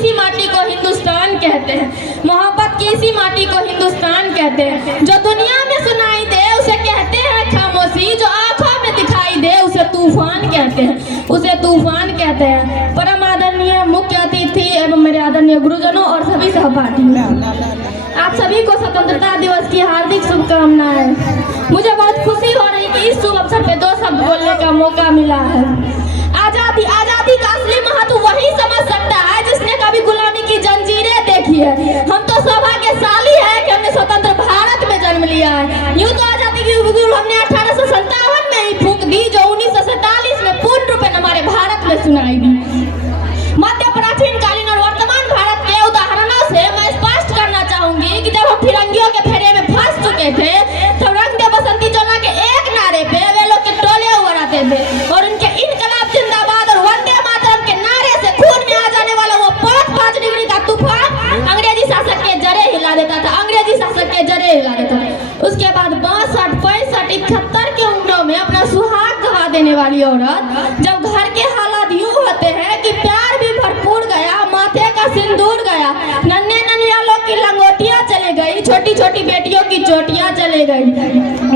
इसी माटी को हिंदुस्तान कहते हैं, मोहब्बत की इसी माटी को हिंदुस्तान कहते हैं। जो दुनिया में सुनाई दे उसे कहते हैं खामोशी, जो आंखों में दिखाई दे उसे तूफान कहते हैं, उसे तूफान कहते हैं। परम आदरणीय मुख्य अतिथि एवं मेरे आदरणीय गुरुजनों और सभी सहपाठी, आप सभी को स्वतंत्रता दिवस की हार्दिक शुभकामनाएं। मुझे बहुत खुशी हो रही कि इस शुभ अवसर पे 2 शब्द बोलने का मौका मिला है। आजादी का असली महत्व वही समझ सकता है जिसने कभी गुलामी की जंजीरें देखी है। हम तो सौभाग्यशाली है कि हमने स्वतंत्र भारत में जन्म लिया है। यूं तो आजादी की बिगुल हमने 1857 में ही फूंक दी, जो 1947 में पूर्ण रूप से हमारे भारत में सुनाई दी। मध्य प्राचीन कालीन और वर्तमान भारत के उदाहरणों से मैं स्पष्ट करना चाहूंगी कि जब हम फिरंगियों के फेरे में फंस चुके थे तो रंग दे बसंती चोला के एक नारे पे वे लोग के टोले उड़ आते थे और उनके इनकलाब जिंदाबाद और वंदे मातरम के नारे से खून में आ जाने वाला वो 5 डिग्री का तूफान अंग्रेजी शासक के जरे हिला देता था, अंग्रेजी शासक के जरे हिला देता था। उसके बाद 62, 65, 71 की उम्रों में अपना सुहाग गवा देने वाली औरत, जब घर के हालात यूं होते हैं कि प्यार भी भरपूर गया, माथे का सिंदूर गया, नन्हे नन्हे लोग की लंगोटियां चले गई, छोटी छोटी बेटियों की चोटियां चले गई,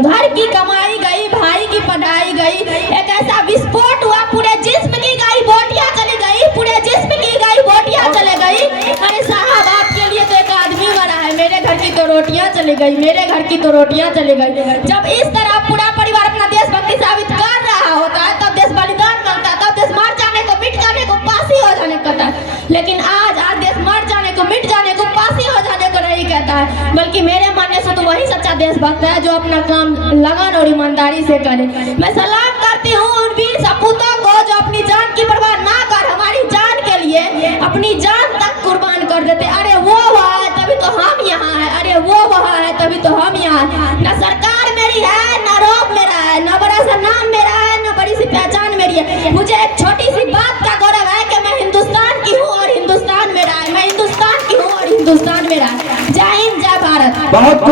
घर की कमाई गई, भाई की पढ़ाई गई, एक ऐसा विस्फोट हुआ पूरे जिस्म की गई बोटियां चली गई, पूरे जिस्म की गई बोटियां चले गई। अरे साहब, आपके लिए तो एक आदमी मरा है, मेरे घर की तो रोटियां चली गई, मेरे घर की तो रोटियां चली गई। जब इस तरह पूरा परिवार अपना देशभक्ति साबित कर रहा होता है तब देश बलिदान करता है, तब देश मर जाने को, मिट जाने को, पासी हो जाने को कहता है। लेकिन आज देश मर जाने को, मिट जाने को, पासी हो जाने को नहीं कहता है, बल्कि मेरे मानने से तो वही सच्चा देशभक्त है जो अपना काम लगन और ईमानदारी से करे। मैं सलाम करती हूँ उन वीर सपूतों को जो अपनी जान की परवाह ना कर हमारी जान के लिए अपनी जान तक कुर्बान कर देते। अरे वो वहाँ है तभी तो हम यहाँ है, अरे वो वहाँ है तभी तो हम यहाँ है। न सरकार मेरी है, न रोब मेरा है, न बड़ा सा नाम मेरा है, न बड़ी सी पहचान मेरी है। मुझे एक छोटी सी बात का गौरव है कि मैं हिंदुस्तान की हूँ और हिंदुस्तान मेरा है, मैं हिंदुस्तान की हूँ और हिंदुस्तान मेरा है। जय हिंद, जय भारत। बहुत